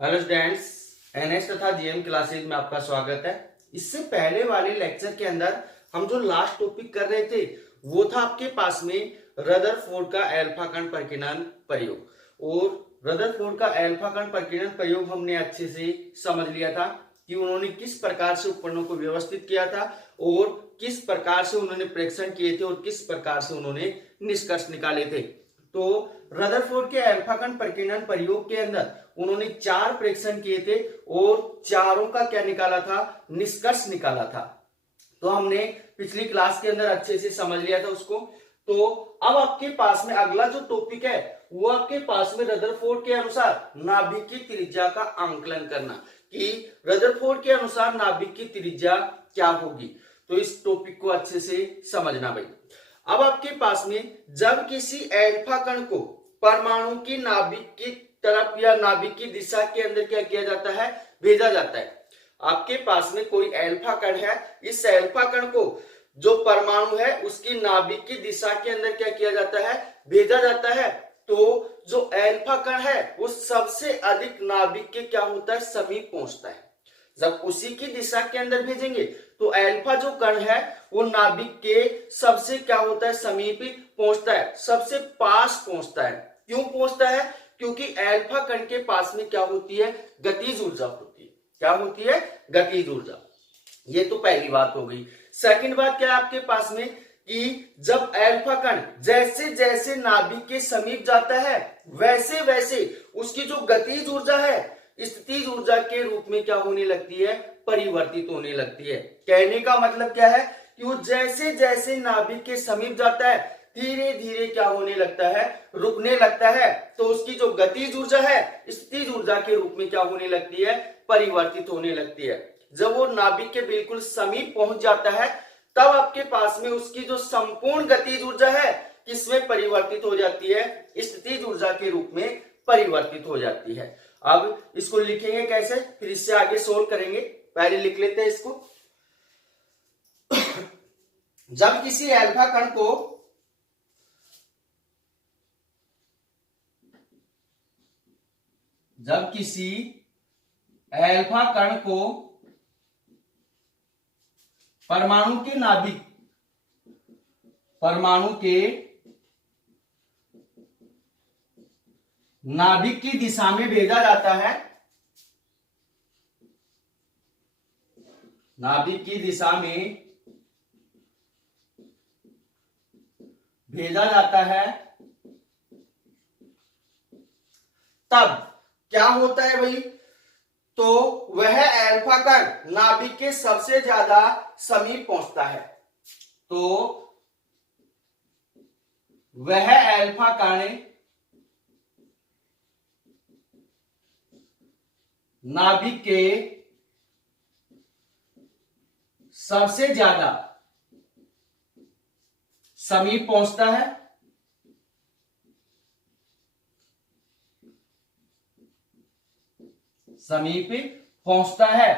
Hello students, NS तथा GM classes में आपका स्वागत है। इससे पहले वाले लेक्चर के अंदर हम जो लास्ट टॉपिक कर रहे थे वो था आपके पास में रदरफोर्ड का अल्फा कण प्रकीर्णन प्रयोग। और रदरफोर्ड का अल्फा कण प्रकीर्णन प्रयोग हमने अच्छे से समझ लिया था कि उन्होंने किस प्रकार से उपकरणों को व्यवस्थित किया था और किस प्रकार से उन्होंने प्रेक्षण किए थे और किस प्रकार से उन्होंने निष्कर्ष निकाले थे। तो रदरफोर्ड के अल्फा कण प्रकीर्णन प्रयोग के अंदर उन्होंने 4 प्रेक्षण किए थे और चारों का क्या निकाला था, निष्कर्ष निकाला था। तो हमने पिछली क्लास के अंदर अच्छे से समझ लिया था उसको। तो अब आपके पास में अगला जो टॉपिक है वो आपके पास में रदरफोर्ड के अनुसार नाभिक की त्रिज्या का आंकलन करना, कि रदरफोर्ड के अनुसार नाभिक की त्रिज्या क्या होगी। तो इस टॉपिक को अच्छे से समझना भाई। अब आपके पास में जब किसी अल्फा कण को परमाणु की नाभिक की तरफ या नाभिक की दिशा के अंदर क्या किया जाता है, भेजा जाता है। आपके पास में कोई अल्फा कण है, इस अल्फा कण को जो परमाणु है उसकी नाभिक की दिशा के अंदर क्या किया जाता है, भेजा जाता है। तो जो अल्फा कण है वो सबसे अधिक नाभिक के क्या होता है, समीप पहुंचता है। जब उसी की दिशा के अंदर भेजेंगे तो अल्फा जो कण है वो नाभिक के सबसे क्या होता है, समीप पहुंचता है, सबसे पास पहुंचता है। क्यों पहुंचता है? क्योंकि अल्फा कण के पास में क्या होती है, गतिज ऊर्जा होती है। क्या होती है? गतिज ऊर्जा। ये तो पहली बात हो गई। सेकंड बात क्या है आपके पास में कि जब अल्फा कण जैसे जैसे नाभिक के समीप जाता है वैसे वैसे उसकी जो गतिज ऊर्जा है स्थितिज ऊर्जा के रूप में क्या होने लगती है, परिवर्तित होने लगती है। कहने का मतलब क्या है कि वो जैसे जैसे नाभिक के समीप जाता है धीरे धीरे क्या होने लगता है, रुकने लगता है। तो उसकी जो गतिज ऊर्जा है स्थितिज ऊर्जा के रूप में क्या होने लगती है, परिवर्तित होने लगती है। जब वो नाभिक के बिल्कुल समीप पहुंच जाता है तब आपके पास में उसकी जो संपूर्ण गतिज ऊर्जा है किसमें परिवर्तित हो जाती है, स्थितिज ऊर्जा के रूप में परिवर्तित हो जाती है। अब इसको लिखेंगे कैसे, फिर इससे आगे सोल्व करेंगे। पहले लिख लेते हैं इसको। जब किसी अल्फा कण को जब किसी अल्फा कण को परमाणु के नाभिक की दिशा में भेजा जाता है, नाभिक की दिशा में भेजा जाता है, तब क्या होता है भाई, तो वह अल्फा कण नाभिक के सबसे ज्यादा समीप पहुंचता है। तो वह अल्फा कण नाभिक के सबसे ज्यादा समीप पहुंचता है, समीप पहुंचता है।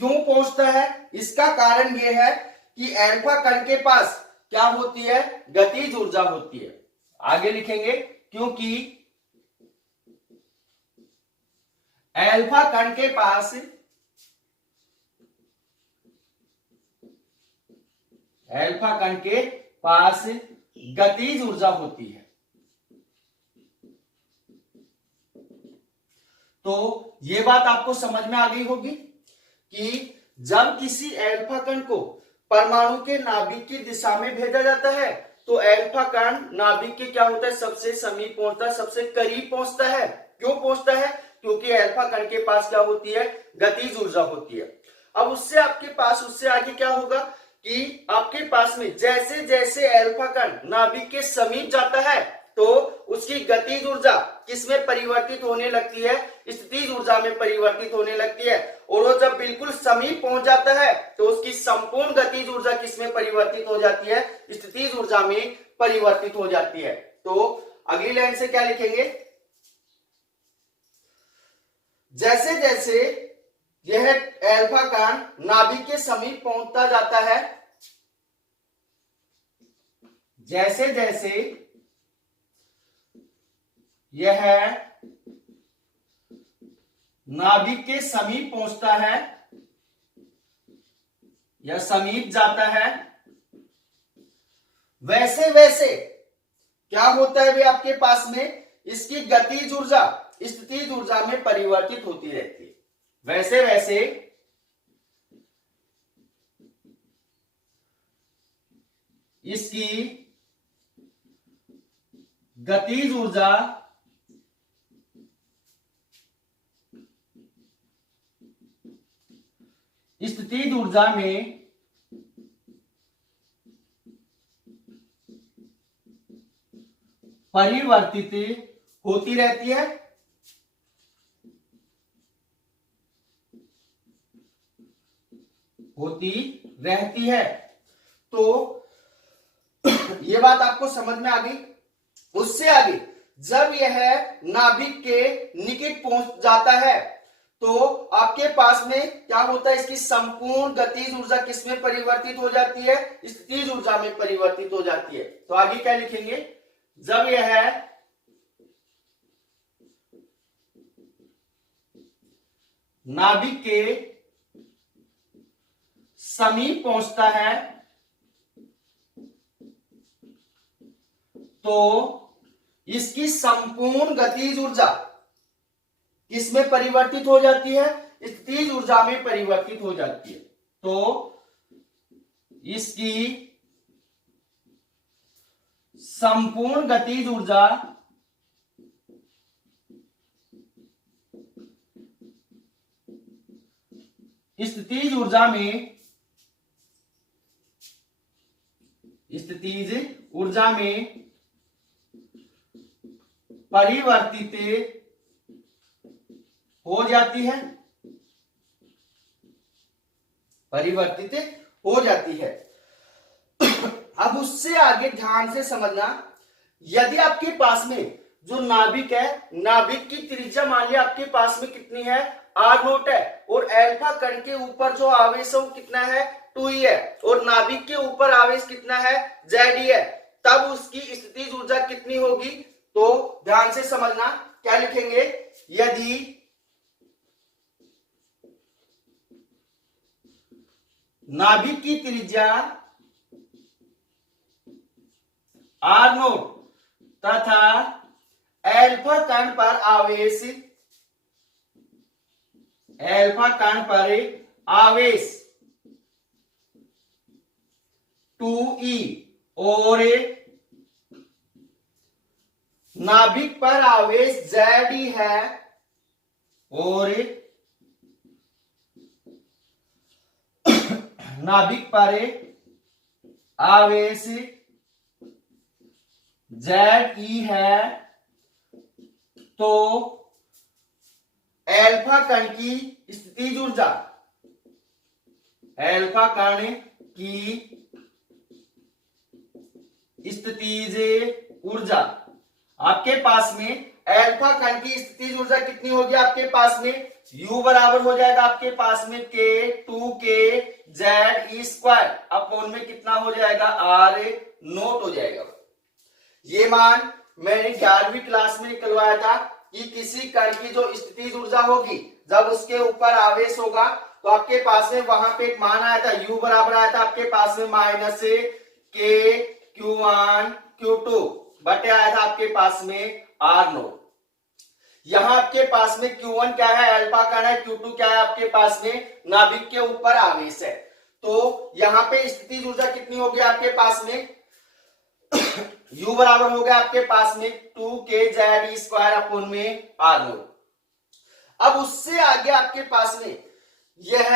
क्यों पहुंचता है? इसका कारण यह है कि अल्फा कण के पास क्या होती है, गतिज ऊर्जा होती है। आगे लिखेंगे, क्योंकि अल्फा कण के पास गतिज ऊर्जा होती है। तो ये बात आपको समझ में आ गई होगी कि जब किसी अल्फा कण को परमाणु के नाभिक की दिशा में भेजा जाता है तो अल्फा कण नाभिक के क्या होता है, सबसे समीप पहुंचता है, सबसे करीब पहुंचता है। क्यों पहुंचता है? क्योंकि अल्फा कण के पास क्या होती है, गतिज ऊर्जा होती है। अब उससे आगे क्या होगा कि आपके पास में जैसे जैसे अल्फा कण नाभिक के समीप जाता है तो उसकी गतिज ऊर्जा किसमें परिवर्तित होने लगती है, स्थितिज ऊर्जा में परिवर्तित होने लगती है। और वो जब बिल्कुल समीप पहुंच जाता है तो उसकी संपूर्ण गतिज ऊर्जा किसमें परिवर्तित हो जाती है, स्थितिज ऊर्जा में परिवर्तित हो जाती है। तो अगली लाइन से क्या लिखेंगे, जैसे जैसे यह अल्फा कण नाभिक के समीप पहुंचता जाता है, जैसे जैसे यह नाभिक के समीप पहुंचता है या समीप जाता है, वैसे वैसे क्या होता है वे आपके पास में इसकी गतिज ऊर्जा स्थितिज ऊर्जा में परिवर्तित होती रहती है। वैसे वैसे इसकी गतिज ऊर्जा स्थितिज ऊर्जा में परिवर्तित होती रहती है। तो ये बात आपको समझ में आ गई। उससे आगे जब यह नाभिक के निकट पहुंच जाता है तो आपके पास में क्या होता है, इसकी संपूर्ण गतिज ऊर्जा किसमें परिवर्तित हो जाती है, स्थितिज ऊर्जा में परिवर्तित हो जाती है। तो आगे क्या लिखेंगे, जब यह नाभिक के समीप पहुंचता है तो इसकी संपूर्ण गतिज ऊर्जा किसमें परिवर्तित हो जाती है, स्थितिज ऊर्जा में परिवर्तित हो जाती है। तो इसकी संपूर्ण गतिज ऊर्जा स्थितिज ऊर्जा में परिवर्तित हो जाती है, अब उससे आगे ध्यान से समझना, यदि आपके पास में जो नाभिक है, नाभिक की त्रिज्या मान लिया आपके पास में कितनी है, r0 है, और अल्फा कण के ऊपर जो आवेश है वो कितना है, 2e है, और नाभिक के ऊपर आवेश कितना है, Ze है, तब उसकी स्थितिज ऊर्जा कितनी होगी। तो ध्यान से समझना, क्या लिखेंगे, यदि नाभिक की त्रिज्या r0 तथा अल्फा कण पर आवेश 2e और नाभिक पर आवेश Ze है, और नाभिक पर आवेश Ze है, तो अल्फा कण की स्थितिज ऊर्जा, आपके पास में अल्फा कण की स्थितिज ऊर्जा कितनी होगी, आपके पास में U बराबर हो जाएगा आपके पास में K2K Ze² अपॉन में कितना हो जाएगा, R0 हो जाएगा। ये मान मैंने 11वीं क्लास में निकलवाया था कि किसी कण की जो स्थितिज ऊर्जा होगी, जब उसके ऊपर आवेश होगा तो आपके पास में वहां पे एक मान आया था, U बराबर आया था आपके पास में -K Q1 Q2 बटे आया था आपके पास में R0। यहां आपके पास में Q1 क्या है, अल्फा कण है, Q2 क्या है, आपके पास में नाभिक के ऊपर आवेश है। तो यहां पे स्थितिज ऊर्जा कितनी होगी आपके पास में, U बराबर हो गया आपके पास में 2K Ze² अपॉन में R0। अब उससे आगे आपके पास में यह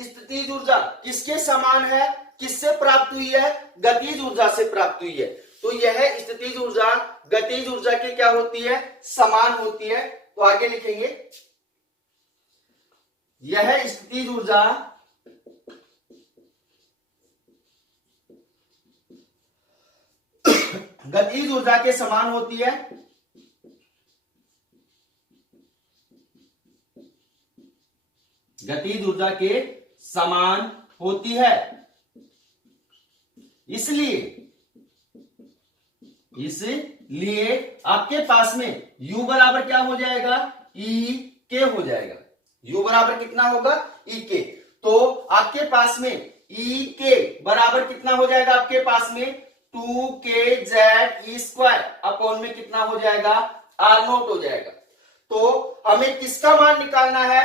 स्थितिज ऊर्जा किसके समान है, किससे प्राप्त हुई है, गतिज ऊर्जा से प्राप्त हुई है। तो यह स्थितिज ऊर्जा गतिज ऊर्जा की क्या होती है, समान होती है। तो आगे लिखेंगे, यह स्थितिज ऊर्जा गतिज ऊर्जा के समान होती है, गतिज ऊर्जा के समान होती है। इसलिए आपके पास में U बराबर क्या हो जाएगा, E K हो जाएगा। U बराबर कितना होगा E के। तो आपके पास में E के बराबर कितना हो जाएगा आपके पास में 2kz स्क्वायर अपॉन में कितना हो जाएगा R0 हो जाएगा। तो हमें किसका मान निकालना है,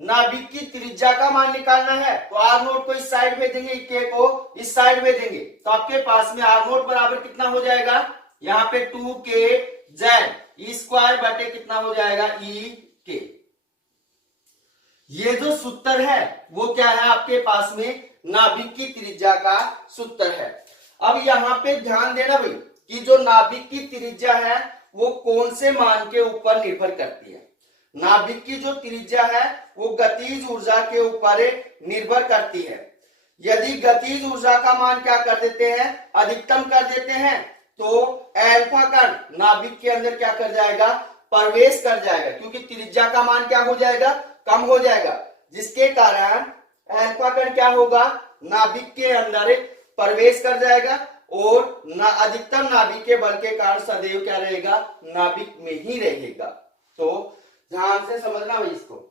नाभिक की त्रिज्या का मान निकालना है। तो R0 को इस साइड भेजेंगे, के को इस साइड भेजेंगे, तो आपके पास में R0 बराबर कितना हो जाएगा, यहाँ पे 2kz स्क्वायर बटे कितना हो जाएगा E के। ये जो सूत्र है वो क्या है आपके पास में नाभिक की त्रिज्या का सूत्र है। अब यहाँ पे ध्यान देना भाई कि जो नाभिक की त्रिज्या है वो कौन से मान के ऊपर निर्भर करती है। नाभिक की जो त्रिज्या है वो गतिज ऊर्जा के ऊपर निर्भर करती है। यदि गतिज ऊर्जा का मान क्या कर देते हैं, अधिकतम कर देते हैं, तो अल्फा कण नाभिक के अंदर क्या कर जाएगा, प्रवेश कर जाएगा, क्योंकि त्रिज्या का मान क्या हो जाएगा, कम हो जाएगा, जिसके कारण अल्फा कण क्या होगा, नाभिक के अंदर प्रवेश कर जाएगा और अधिकतम नाभिक के बल के कारण सदैव क्या रहेगा, नाभिक में ही रहेगा। तो ध्यान से समझना भाई इसको।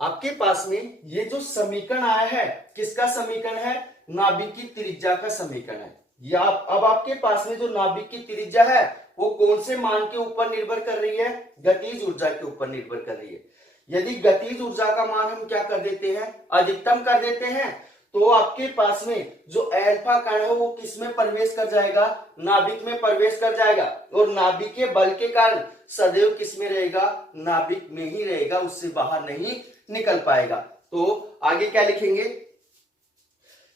आपके पास में ये जो समीकरण आया है किसका समीकरण है, नाभिक की त्रिज्या का समीकरण है। या अब आपके पास में जो नाभिक की त्रिज्या है वो कौन से मान के ऊपर निर्भर कर रही है, गतिज ऊर्जा के ऊपर निर्भर कर रही है। यदि गतिज ऊर्जा का मान हम क्या कर देते हैं, अधिकतम कर देते हैं, तो आपके पास में जो अल्फा कण है वो किसमें प्रवेश कर जाएगा, नाभिक में प्रवेश कर जाएगा, और नाभिक के बल के कारण सदैव किसमें रहेगा, नाभिक में ही रहेगा, उससे बाहर नहीं निकल पाएगा। तो आगे क्या लिखेंगे,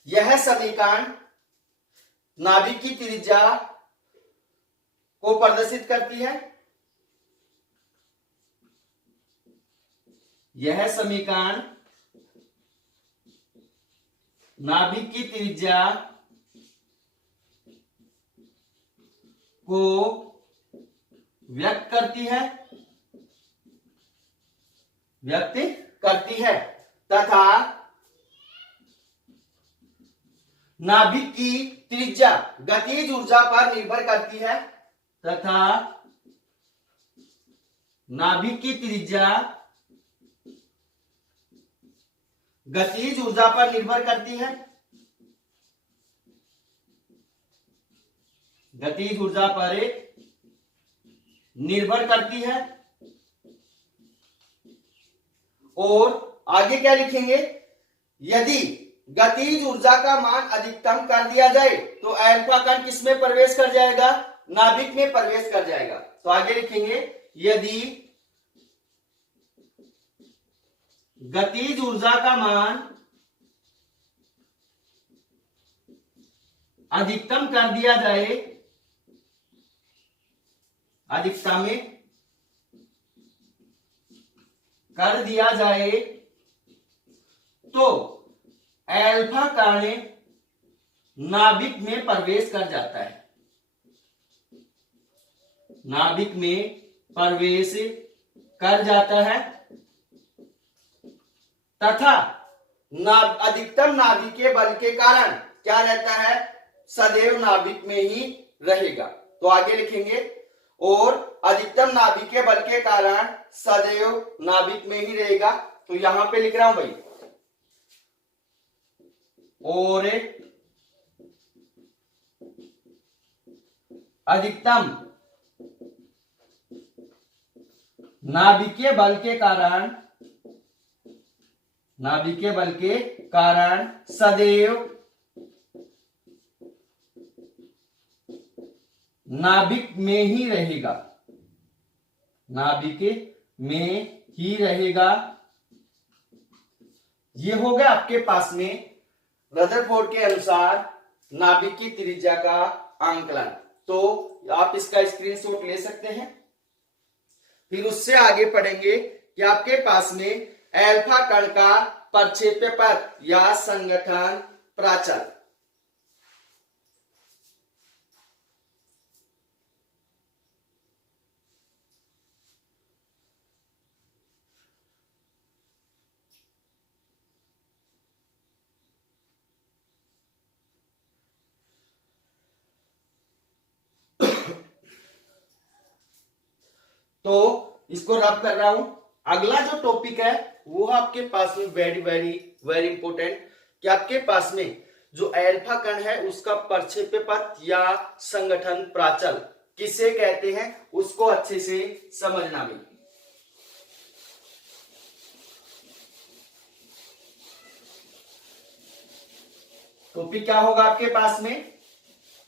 यह समीकरण नाभिक की त्रिज्या को प्रदर्शित करती है। यह समीकरण नाभिक की त्रिज्या को व्यक्त करती है तथा नाभिक की त्रिज्या गतिज ऊर्जा पर निर्भर करती है, तथा नाभिक की त्रिज्या गतिज ऊर्जा पर निर्भर करती है, गतिज ऊर्जा पर निर्भर करती है। और आगे क्या लिखेंगे, यदि गतिज ऊर्जा का मान अधिकतम कर दिया जाए तो अल्फा कण किसमें प्रवेश कर जाएगा, नाभिक में प्रवेश कर जाएगा। तो आगे लिखेंगे, यदि गतिज ऊर्जा का मान अधिकतम कर दिया जाए, अधिकतम कर दिया जाए, तो अल्फा कण नाभिक में प्रवेश कर जाता है, नाभिक में प्रवेश कर जाता है, तथा अधिकतम नाभिकीय बल के कारण क्या रहता है, सदैव नाभिक में ही रहेगा। तो आगे लिखेंगे, और अधिकतम नाभिकीय बल के कारण सदैव नाभिक में ही रहेगा। तो यहां पे लिख रहा हूं भाई, और अधिकतम नाभिकीय बल के कारण सदैव नाभिक में ही रहेगा, नाभिक में ही रहेगा। ये हो गया आपके पास में रदरफोर्ड के अनुसार नाभिक की त्रिज्या का आंकलन। तो आप इसका स्क्रीनशॉट ले सकते हैं। फिर उससे आगे पढ़ेंगे कि आपके पास में अल्फा कण का प्रक्षेप्य पथ या संगठन प्राचल। तो इसको रब कर रहा हूं। अगला जो टॉपिक है वो आपके पास में वेरी वेरी वेरी इंपॉर्टेंट, कि आपके पास में जो एल्फा कण है उसका प्रक्षेप्य पथ या संगठन प्राचल किसे कहते हैं, उसको अच्छे से समझना भी। टॉपिक क्या होगा आपके पास में,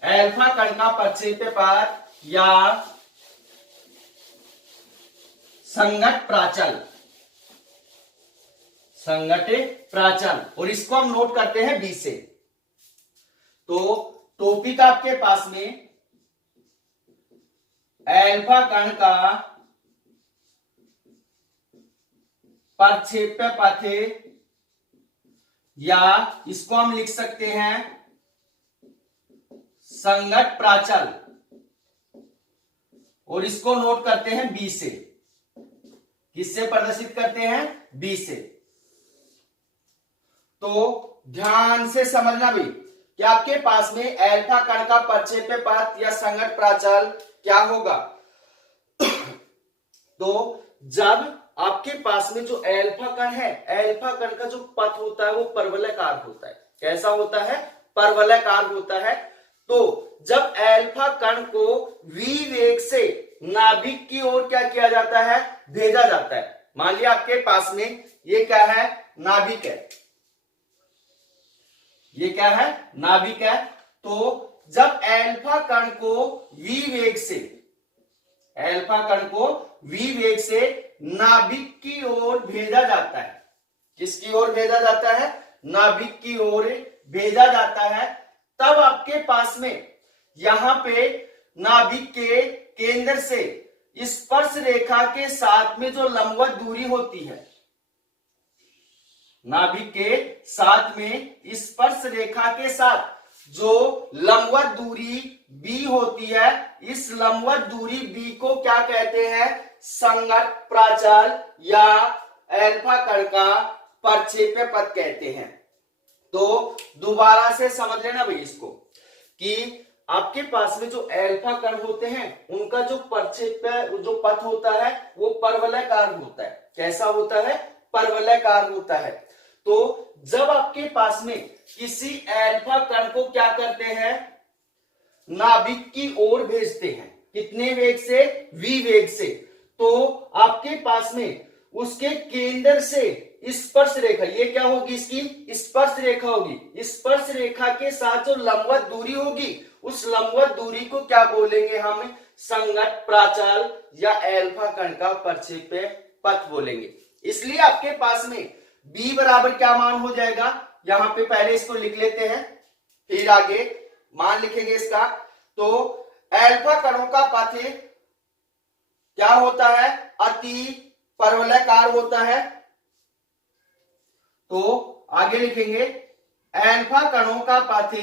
एल्फा कण का प्रक्षेप्य पथ या संगठ प्राचल, संगठ प्राचल, और इसको हम नोट करते हैं बी से। तो टॉपिक आपके पास में एल्फा कण का प्रक्षेप्य पथ या इसको हम लिख सकते हैं संगठ प्राचल, और इसको नोट करते हैं बी से। किससे प्रदर्शित करते हैं, बी से। तो ध्यान से समझना भी कि आपके पास में एल्फा कण का प्रक्षेप्य पथ या संगठ प्राचल क्या होगा। तो जब आपके पास में जो एल्फा कण है, एल्फा कण का जो पथ होता है वो परवलयाकार होता है। कैसा होता है, परवलयाकार होता है। तो जब एल्फा कण को v वेग से नाभिक की ओर क्या किया जाता है, भेजा जाता है। मान लिया आपके पास में ये क्या है, नाभिक है, ये क्या है, नाभिक है। तो जब एल्फा कण को v वेग से, एल्फा कण को v वेग से नाभिक की ओर भेजा जाता है, किसकी ओर भेजा जाता है, नाभिक की ओर भेजा जाता है, तब आपके पास में यहां पे नाभिक के केंद्र से स्पर्श रेखा के साथ में जो लंबवत दूरी होती है, नाभिक के साथ में स्पर्श रेखा के साथ जो लंबवत दूरी b होती है, इस लंबवत दूरी b को क्या कहते हैं, संगठ प्राचल या एल्फा कण का प्रक्षेप्य पथ कहते हैं। तो दोबारा से समझ लेना भाई इसको, कि आपके पास में जो एल्फा कण होते हैं उनका जो प्रक्षेप्य जो पथ होता है वो परवलयाकार होता है। कैसा होता है, परवलयाकार होता है। तो जब आपके पास में किसी एल्फा कण को क्या करते हैं, नाभिक की ओर भेजते हैं, कितने वेग से, v वेग से, तो आपके पास में उसके केंद्र से स्पर्श रेखा, ये क्या होगी, इसकी स्पर्श रेखा होगी। स्पर्श रेखा के साथ जो लंबवत दूरी होगी, उस लंबवत दूरी को क्या बोलेंगे हम, संगठ प्राचल या एल्फा कण का प्रक्षेप्य पथ बोलेंगे। इसलिए आपके पास में b बराबर क्या मान हो जाएगा, यहां पे पहले इसको लिख लेते हैं, फिर आगे मान लिखेंगे इसका। तो एल्फा कणों का पथ क्या होता है, अति परवलयाकार होता है। तो आगे लिखेंगे एल्फा कणों का पथ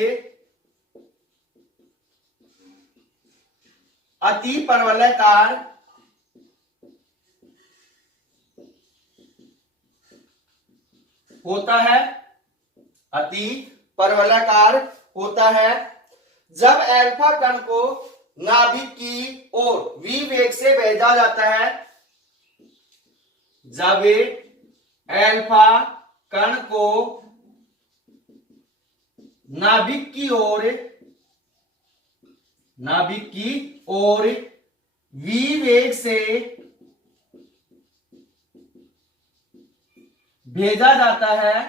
अति परवलयाकार होता है, अति परवलयाकार होता है। जब एल्फा कण को नाभिक की ओर v वेग से भेजा जाता है, जब एल्फा कण को नाभिक की ओर v वेग से भेजा जाता है,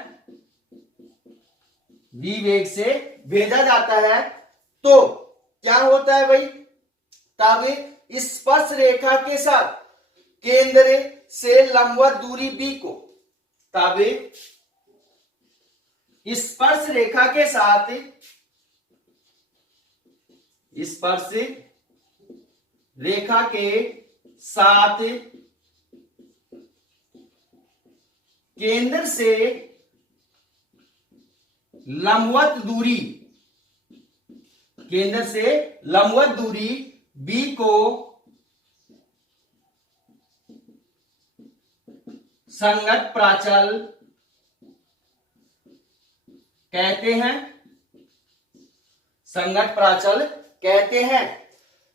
v वेग से भेजा जाता है, तो क्या होता है भाई, तब स्पर्श रेखा के साथ केंद्र से लंबवत दूरी b को, तब स्पर्श रेखा के साथ, स्पर्श रेखा के साथ केंद्र से लंबवत दूरी, केंद्र से लंबवत दूरी b को संगठ प्राचल कहते हैं, संगठ प्राचल कहते हैं।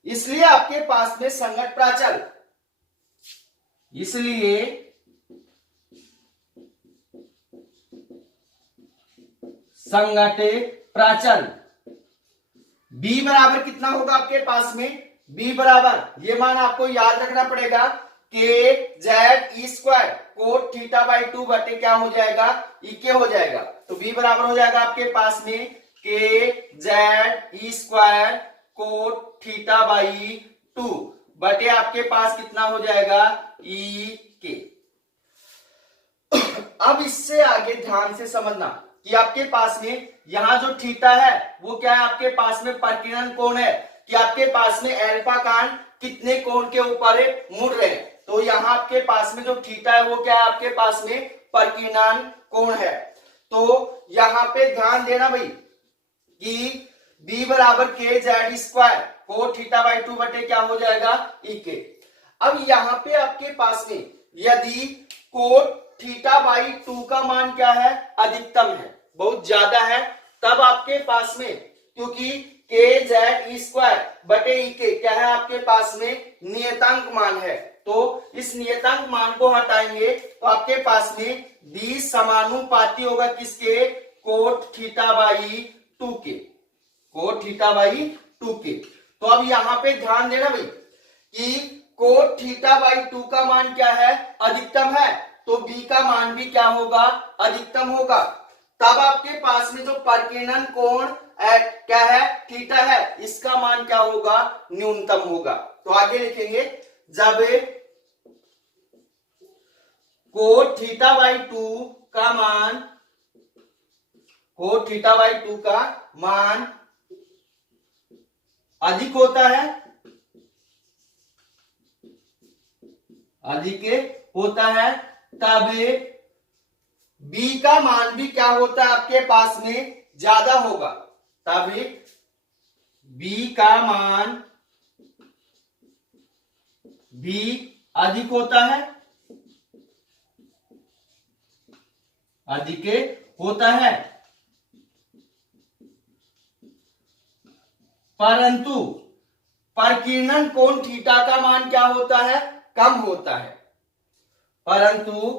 इसलिए आपके पास में संगठ प्राचल इसलिए संघटित प्राचल b बराबर कितना होगा आपके पास में, b बराबर ये मान आपको याद रखना पड़ेगा के Z E square cot theta by 2 बटे क्या हो जाएगा, ई के हो जाएगा। तो b बराबर हो जाएगा आपके पास में के Z E square cot theta by 2 बटे आपके पास कितना हो जाएगा, ई के। अब इससे आगे ध्यान से समझना कि आपके पास में यहां जो थीटा है वो क्या है, आपके पास में परिकीर्णन कोण है कि आपके पास में अल्फा कान कितने कोण के ऊपर मुड़ रहे हैं। तो यहां आपके पास में जो थीटा है वो क्या है, आपके पास में परिकीर्णन कोण है। तो यहां पे ध्यान देना भाई कि b बराबर के Z square cot theta by 2 बटे क्या हो जाएगा, ई के। अब यहां पे आपके पास में यदि कोट थीटा बाई 2 का मान क्या है, अधिकतम है, बहुत ज्यादा है, तब आपके पास में क्योंकि के जेड स्क्वायर बटे ई के क्या है आपके पास में नियतांक मान है, तो इस नियतांक मान को हटाएंगे तो आपके पास में b समानुपाती होगा किसके, कोट थीटा बाई 2 के, कोट थीटा बाई 2 के। तो अब यहां पे ध्यान देना भाई कि कोट थीटा बाई 2 का मान क्या है, अधिकतम है, तो b का मान भी क्या होगा, अधिकतम होगा। तब आपके पास में जो परिकीर्णन कोण क्या है, थीटा है, इसका मान क्या होगा, न्यूनतम होगा। तो आगे लिखेंगे जब कोट थीटा बाई 2 का मान, कोट थीटा बाई 2 का मान अधिक होता है, अधिक होता है, तब b का मान भी क्या होता है आपके पास में ज्यादा होगा, तब b का मान भी अधिक होता है, अधिक होता है, परंतु परिकीर्णन कोण थीटा का मान क्या होता है, कम होता है, परंतु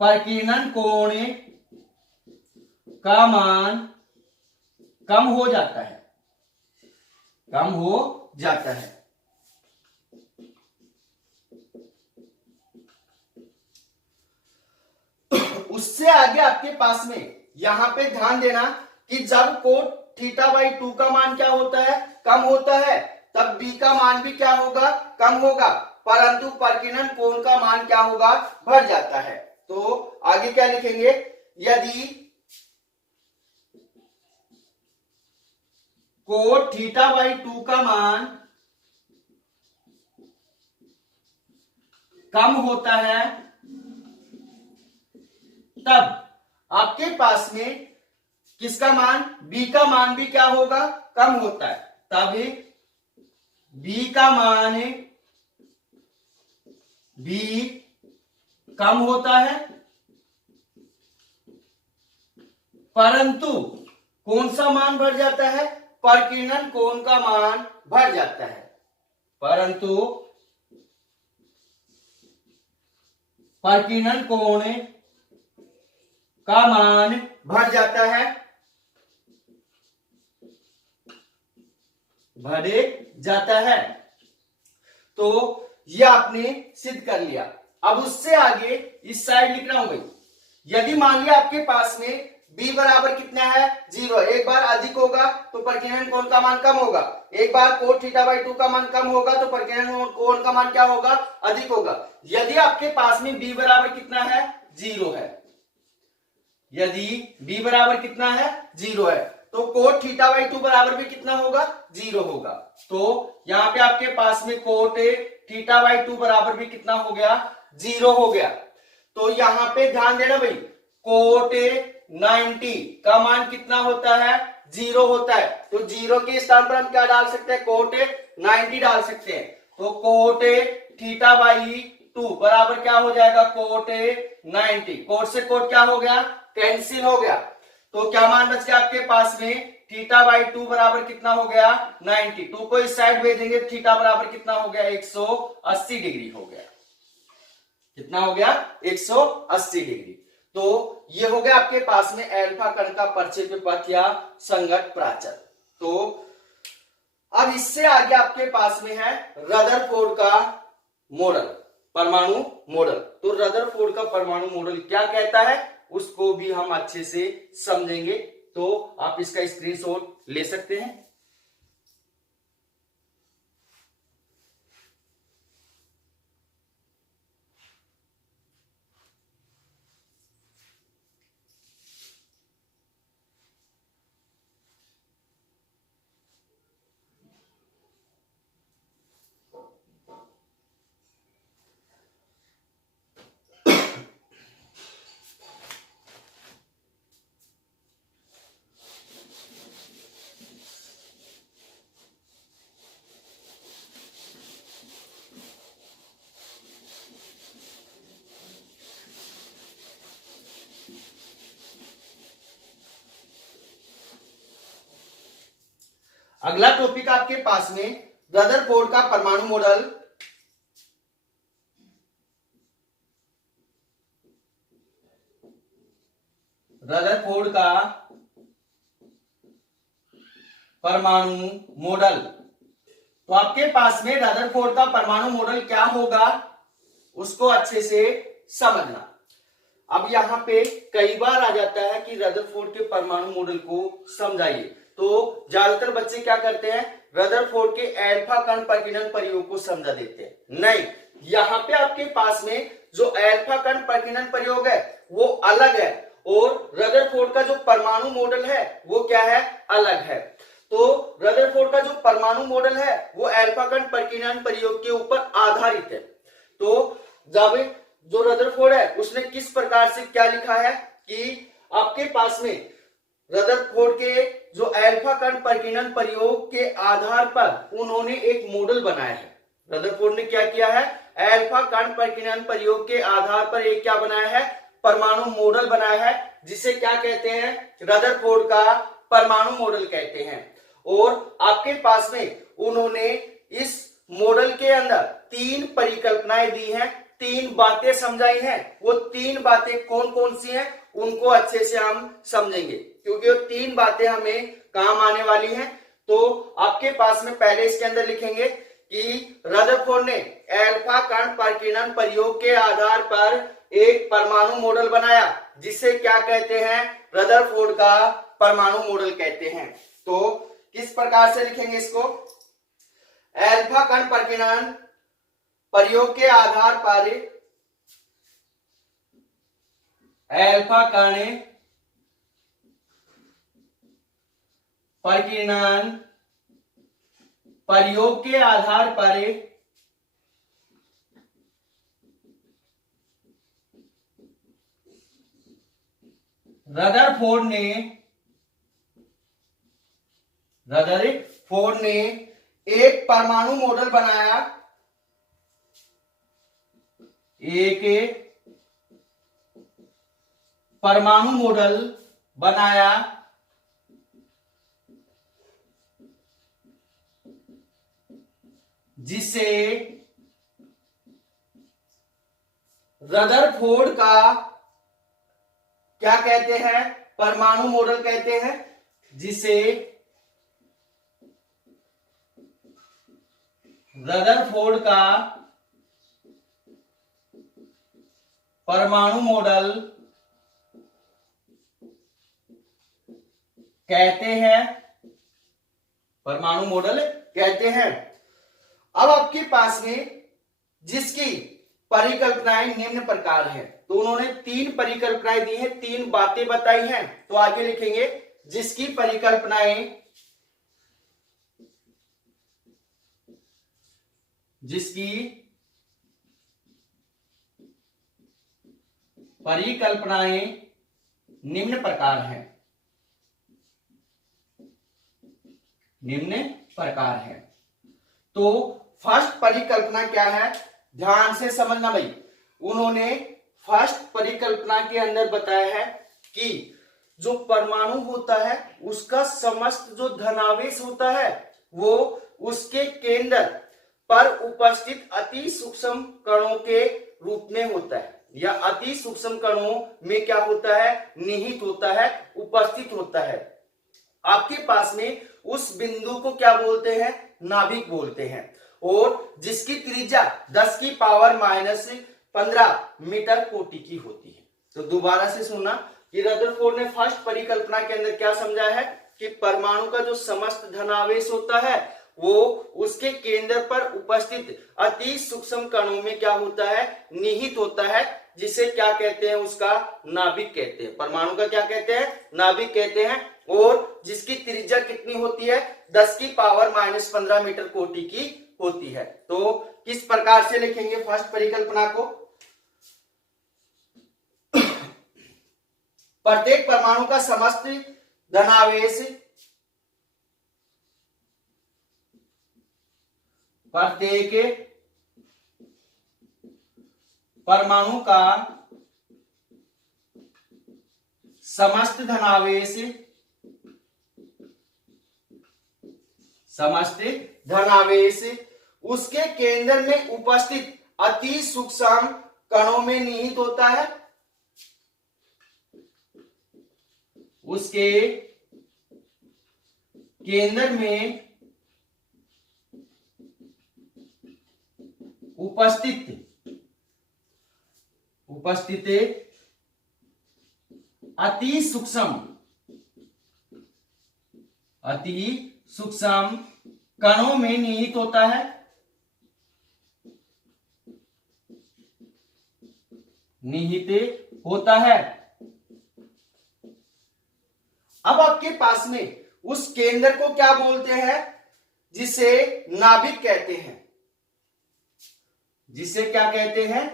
परिकीर्णन कोण का मान कम हो जाता है, कम हो जाता है। उससे आगे आपके पास में यहां पे ध्यान देना कि जब कोट थीटा बाई 2 का मान क्या होता है, कम होता है, तब b का मान भी क्या होगा, कम होगा, परंतु परिकीर्णन कोण का मान क्या होगा, बढ़ जाता है। तो आगे क्या लिखेंगे, यदि कोट थीटा बाई 2 का मान कम होता है, तब आपके पास में किसका मान, b का मान भी क्या होगा, कम होता है, तब b का मान भी कम होता है, परंतु कौन सा मान बढ़ जाता है, परिकीर्णन कोण का मान बढ़ जाता है, परंतु परिकीर्णन कोण का मान बढ़ जाता है, बढ़ जाता है। तो ये आपने सिद्ध कर लिया। अब उससे आगे इस साइड लिखना होगा, यदि मान लिया आपके पास में b बराबर कितना है, 0, एक बार अधिक होगा तो परिकीर्णन कोण का मान कम होगा, एक बार कोट थीटा बाई 2 का मान कम होगा तो परिकीर्णन कोण का मान क्या होगा, अधिक होगा। यदि आपके पास में b बराबर कितना है, 0 है, यदि b बराबर कितना है, 0 है, तो कोट थीटा बाई 2 बराबर भी कितना होगा, 0 होगा। तो यहाँ पे आपके पास में कोट थीटा बाई 2 बराबर भी कितना हो गया, 0 हो गया। तो यहाँ पे ध्यान देना भाई, कोट 90 का मान कितना होता है, 0 होता है, तो 0 के स्थान पर हम क्या डाल सकते हैं, कोट 90 डाल सकते हैं। तो कोट थीटा बाई 2 बराबर क्या हो जाएगा, कोट 90, कोट से कोट क्या हो गया, कैंसिल हो गया, तो क्या मान बच गया आपके पास में, थीटा बाई 2 बराबर कितना हो गया 90, 2 को इस साइड भेजेंगे, थीटा बराबर कितना हो गया 180 डिग्री हो गया। कितना हो गया 180 डिग्री। तो ये हो गया आपके पास में अल्फा कण का प्रक्षेप्य पथ या संगत प्राचल। तो अब इससे आगे आपके पास में है रदरफोर्ड का मॉडल, परमाणु मॉडल। तो रदरफोर्ड का परमाणु मॉडल क्या कहता है उसको भी हम अच्छे से समझेंगे। तो आप इसका स्क्रीनशॉट ले सकते हैं। अगला टॉपिक आपके पास में रदरफोर्ड का परमाणु मॉडल। रदरफोर्ड का परमाणु मॉडल। तो आपके पास में रदरफोर्ड का परमाणु मॉडल क्या होगा उसको अच्छे से समझना। अब यहां पे कई बार आ जाता है कि रदरफोर्ड के परमाणु मॉडल को समझाइए, तो ज्यादातर बच्चे क्या करते हैं रदरफोर्ड के अल्फा कण प्रकीर्णन प्रयोग को समझा देते हैं। नहीं, यहाँ पे आपके पास में जो अल्फा कण प्रकीर्णन प्रयोग है वो अलग है और रदरफोर्ड का जो परमाणु मॉडल है वो क्या है अलग है। तो रदरफोर्ड का जो परमाणु मॉडल है वो अल्फा कण प्रकीर्णन प्रयोग के ऊपर आधारित है। तो जब जो रदरफोर्ड है उसने किस प्रकार से क्या लिखा है कि आपके पास में रदरफोर्ड के जो अल्फा कण प्रकीर्णन प्रयोग के आधार पर उन्होंने एक मॉडल बनाया है। रदरफोर्ड ने क्या किया है अल्फा कण प्रकीर्णन प्रयोग के आधार पर एक क्या बनाया है परमाणु मॉडल बनाया है, जिसे क्या कहते हैं रदरफोर्ड का परमाणु मॉडल कहते हैं। और आपके पास में उन्होंने इस मॉडल के अंदर 3 परिकल्पनाएं दी हैं, 3 बातें समझाई हैं। वो 3 बातें कौन कौन सी हैं उनको अच्छे से हम समझेंगे, क्योंकि वो 3 बातें हमें काम आने वाली हैं। तो आपके पास में पहले इसके अंदर लिखेंगे कि रदरफोर्ड ने अल्फा कण प्रकीर्णन प्रयोग के आधार पर एक परमाणु मॉडल बनाया, जिसे क्या कहते हैं रदरफोर्ड का परमाणु मॉडल कहते हैं। तो किस प्रकार से लिखेंगे इसको, अल्फा कण प्रकीर्णन प्रयोग के आधार पर अल्फा कण प्रकीर्णन प्रयोग के आधार पर रदरफोर्ड ने एक परमाणु मॉडल बनाया, एक परमाणु मॉडल बनाया जिसे रदरफोर्ड का क्या कहते हैं परमाणु मॉडल कहते हैं, जिसे रदरफोर्ड का परमाणु मॉडल कहते हैं, परमाणु मॉडल कहते हैं। अब आपके पास में जिसकी परिकल्पनाएं निम्न प्रकार है, तो उन्होंने 3 परिकल्पनाएं दी हैं, 3 बातें बताई हैं। तो आगे लिखेंगे जिसकी परिकल्पनाएं निम्न प्रकार हैं, निम्न प्रकार है। तो फर्स्ट परिकल्पना क्या है ध्यान से समझना भाई। उन्होंने फर्स्ट परिकल्पना के अंदर बताया है कि जो परमाणु होता है उसका समस्त जो धनावेश होता है वो उसके केंद्र पर उपस्थित अति सूक्ष्म कणों के रूप में होता है, या अति सूक्ष्म कणों में क्या होता है, निहित होता है, उपस्थित होता है। आपके पास में उस बिंदु को क्या बोलते हैं, नाभिक बोलते हैं, और जिसकी त्रिज्या 10 की पावर माइनस 15 मीटर कोटि की होती है। तो दोबारा से सुनना कि रदरफोर्ड ने फर्स्ट परिकल्पना के अंदर क्या समझा है कि परमाणु का जो समस्त धनावेश होता है वो उसके केंद्र पर उपस्थित अति सूक्ष्म कणों में क्या होता है, निहित होता है, जिसे क्या कहते हैं, उसका नाभिक कहते हैं। परमाणु का क्या कहते हैं, नाभिक कहते हैं, और जिसकी त्रिज्या कितनी होती है, 10 की पावर माइनस 15 मीटर कोटि की होती है। तो किस प्रकार से लिखेंगे फर्स्ट परिकल्पना को, प्रत्येक परमाणु का समस्त धनावेश, प्रत्येक परमाणु का समस्त धनावेश, समस्त धनावेश उसके केंद्र में उपस्थित अति सूक्ष्म कणों में निहित होता है, उसके केंद्र में उपस्थित अति सूक्ष्म कणों में निहित होता है, निहित होता है। अब आपके पास में उस केंद्र को क्या बोलते हैं, जिसे नाभिक कहते हैं, जिसे क्या कहते हैं,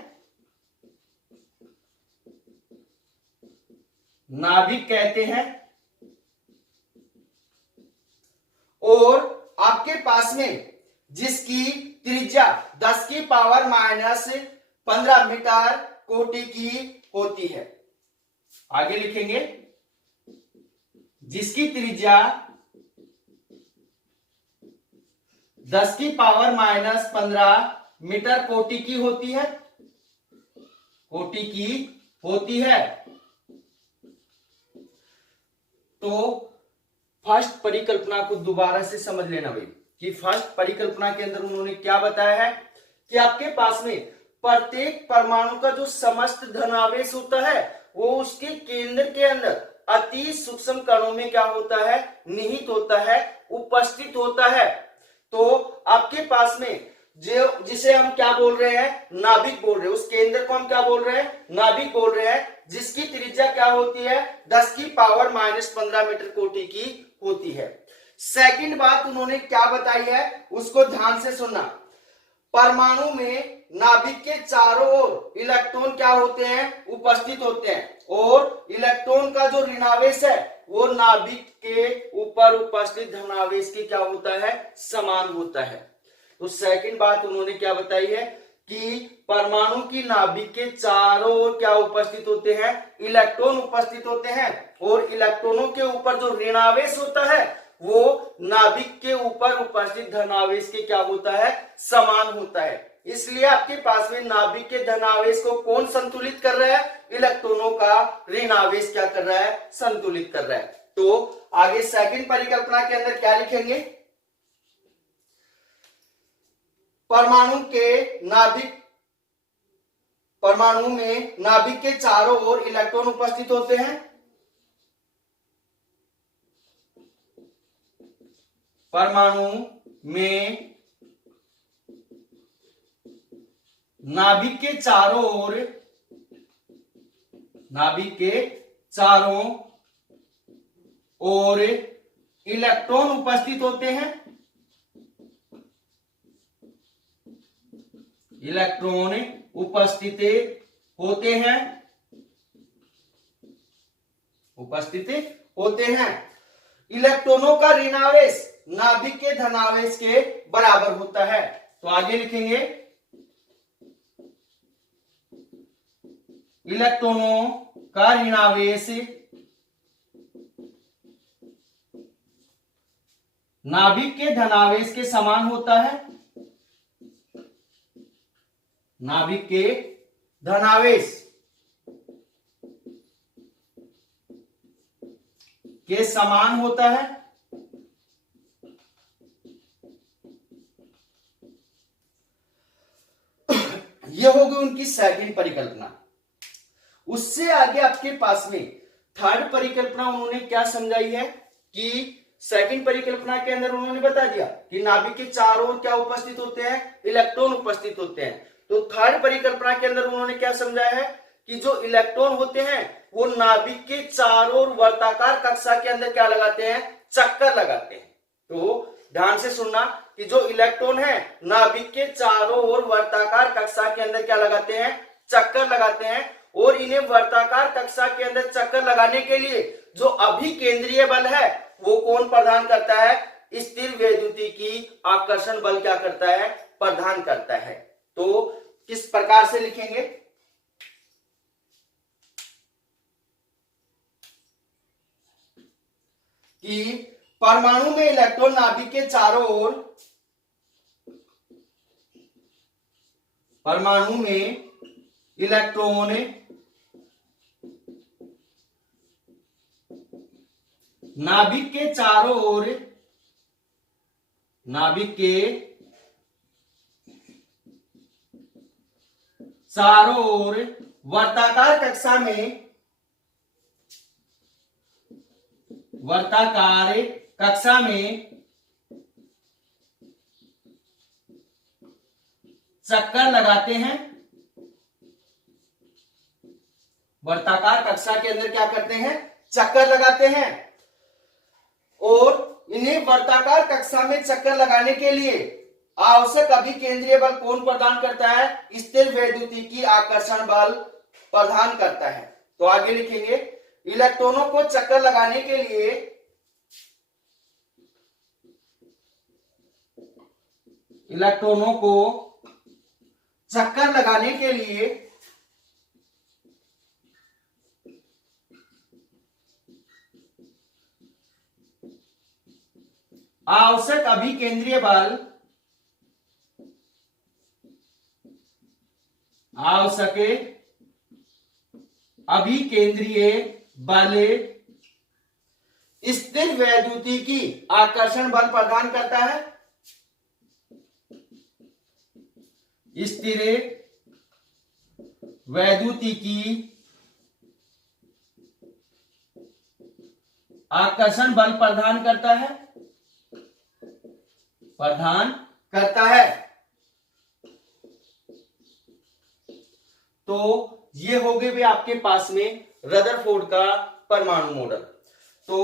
नाभिक कहते हैं। और आपके पास में जिसकी त्रिज्या 10 की पावर माइनस 15 मीटर कोटि की होती है, आगे लिखेंगे, जिसकी त्रिज्या 10 की पावर माइनस 15 मीटर कोटि की होती है, कोटि की होती है। तो फर्स्ट परिकल्पना को दोबारा से समझ लेना भाई, कि फर्स्ट परिकल्पना के अंदर उन्होंने क्या बताया है कि आपके पास में प्रत्येक परमाणु का जो समस्त धनावेश होता है वो उसके केंद्र के अंदर अति सूक्ष्म कणों में क्या होता है, निहित होता है, उपस्थित होता है। तो आपके पास में जो जिसे हम क्या बोल रहे हैं, नाभिक बोल रहे हैं, उस केंद्र को हम क्या बोल रहे हैं, नाभिक बोल रहे हैं, जिसकी त्रिज्या क्या होती है, 10 की पावर माइनस 15 मीटर कोटि की होती है। सेकंड बात उन्होंने क्या बताई है, उसको ध्यान से सुनना। परमाणु में नाभिक के चारों ओर इलेक्ट्रॉन क्या होते हैं, उपस्थित होते हैं, और इलेक्ट्रॉन का जो ऋणावेश है वो नाभिक के ऊपर उपस्थित धनावेश के क्या होता है, समान होता है। तो सेकंड बात उन्होंने क्या बताई है कि परमाणु की नाभिक के चारों ओर क्या उपस्थित होते हैं, इलेक्ट्रॉन उपस्थित होते हैं, और इलेक्ट्रॉनों के ऊपर जो ऋणावेश होता है वो नाभिक के ऊपर उपस्थित धनावेश के क्या होता है, समान होता है। इसलिए आपके पास में नाभिक के धनावेश को कौन संतुलित कर रहा है, इलेक्ट्रॉनों का ऋणावेश क्या कर रहा है, संतुलित कर रहा है। तो आगे सेकंड परिकल्पना के अंदर क्या लिखेंगे, परमाणु में नाभिक के चारों ओर इलेक्ट्रॉन उपस्थित होते हैं, परमाणु में नाभिक के चारों ओर इलेक्ट्रॉन उपस्थित होते हैं, इलेक्ट्रॉन उपस्थित होते हैं। इलेक्ट्रॉनों का ऋणावेश नाभिक के धनावेश के बराबर होता है। तो आगे लिखेंगे, इलेक्ट्रॉनों का ऋणावेश नाभिक के धनावेश के समान होता है, नाभिक के धनावेश के समान होता है। यह होगी उनकी सेकंड परिकल्पना। उससे आगे आपके पास में थर्ड परिकल्पना उन्होंने क्या समझाई है कि सेकंड परिकल्पना के अंदर उन्होंने बता दिया कि नाभिक के चारों ओर क्या उपस्थित होते हैं, इलेक्ट्रॉन उपस्थित होते हैं। तो थर्ड परिकल्पना के अंदर उन्होंने क्या समझाया है कि जो इलेक्ट्रॉन होते हैं वो नाभिक के चारों ओर वर्ताकार कक्षा के अंदर क्या लगाते हैं, चक्कर लगाते हैं। तो ध्यान से सुनना कि जो इलेक्ट्रॉन है नाभिक के चारों ओर वर्ताकार कक्षा के अंदर क्या लगाते हैं, चक्कर लगाते हैं। और इन्हें वर्ताकार कक्षा के अंदर चक्कर लगाने के लिए जो अभिकेंद्रीय बल है वो कौन प्रदान करता है, स्थिर वैद्युतिकी आकर्षण बल क्या करता है, प्रदान करता है। तो किस प्रकार से लिखेंगे कि परमाणु में इलेक्ट्रॉन नाभिक के चारों ओर, परमाणु में इलेक्ट्रॉन नाभिक के चारों ओर, नाभिक के चारों ओर वर्ताकार कक्षा में, वर्ताकार कक्षा में चक्कर लगाते हैं। वर्ताकार कक्षा के अंदर क्या करते हैं, चक्कर लगाते हैं। और इन्हें वर्ताकार कक्षा में चक्कर लगाने के लिए आवश्यक अभिकेंद्रीय बल कौन प्रदान करता है, स्थिर वैद्युतिकी आकर्षण बल प्रदान करता है। तो आगे लिखेंगे इलेक्ट्रॉनों को चक्कर लगाने के लिए, इलेक्ट्रॉनों को चक्कर लगाने के लिए आवश्यक अभिकेंद्रीय बल, आवश्यक अभिकेंद्रीय बल स्थिर वैद्युतिकी आकर्षण बल प्रदान करता है, स्थिर वैद्युतिकी आकर्षण बल प्रदान करता है, प्रदान करता है। तो ये हो गए भी आपके पास में रदरफोर्ड का परमाणु मॉडल। तो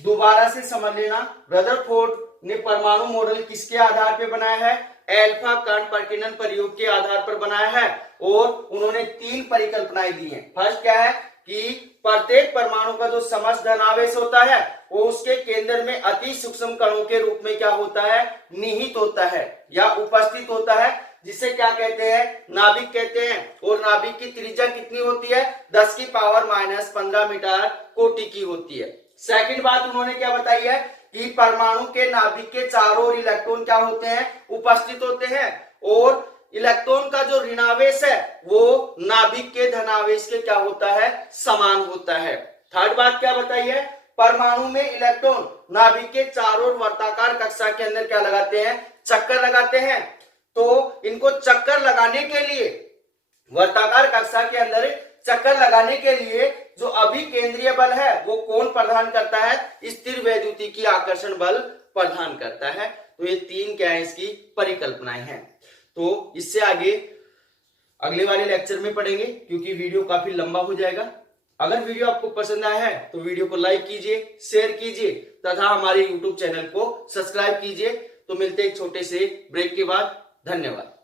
दोबारा से समझ लेना, रदरफोर्ड ने परमाणु मॉडल किसके आधार पर बनाया है, एल्फा कर्ण प्रकीर्णन प्रयोग के आधार पर बनाया है। और उन्होंने 3 परिकल्पनाएं दी हैं। फर्स्ट क्या है कि प्रत्येक परमाणु का जो समस्त धनावेश होता है वो उसके केंद्र में अति सूक्ष्म कणों के रूप में क्या होता है, निहित होता है या उपस्थित होता है, जिसे क्या कहते हैं, नाभिक कहते हैं। और नाभिक की त्रिज्या कितनी होती है, 10 की पावर -15 मीटर कोटि की होती है। सेकंड बात उन्होंने क्या बताई है कि परमाणु के नाभिक के चारों ओर इलेक्ट्रॉन क्या होते हैं, उपस्थित होते हैं। और इलेक्ट्रॉन का जो ऋणावेश है वो नाभिक के धनावेश के क्या होता है, समान होता है। थर्ड बात क्या बताई है, परमाणु में इलेक्ट्रॉन नाभिक के चारों ओर वर्ताकार कक्षा के अंदर क्या लगाते हैं, चक्कर लगाते हैं। तो इनको चक्कर लगाने के लिए, वर्ताकार कक्षा के अंदर चक्कर लगाने के लिए जो अभिकेंद्रीय बल है वो कौन प्रदान करता है, स्थिर वैद्युतिकी आकर्षण बल प्रदान करता है। तो ये 3 क्या है, इसकी परिकल्पनाएं हैं। तो इससे आगे अगले वाले लेक्चर में पढ़ेंगे क्योंकि वीडियो काफी लंबा हो जाएगा। अगर वीडियो आपको पसंद आया है तो वीडियो को लाइक कीजिए, शेयर कीजिए तथा हमारे YouTube चैनल को सब्सक्राइब कीजिए। तो मिलते हैं एक छोटे से ब्रेक के बाद। धन्यवाद।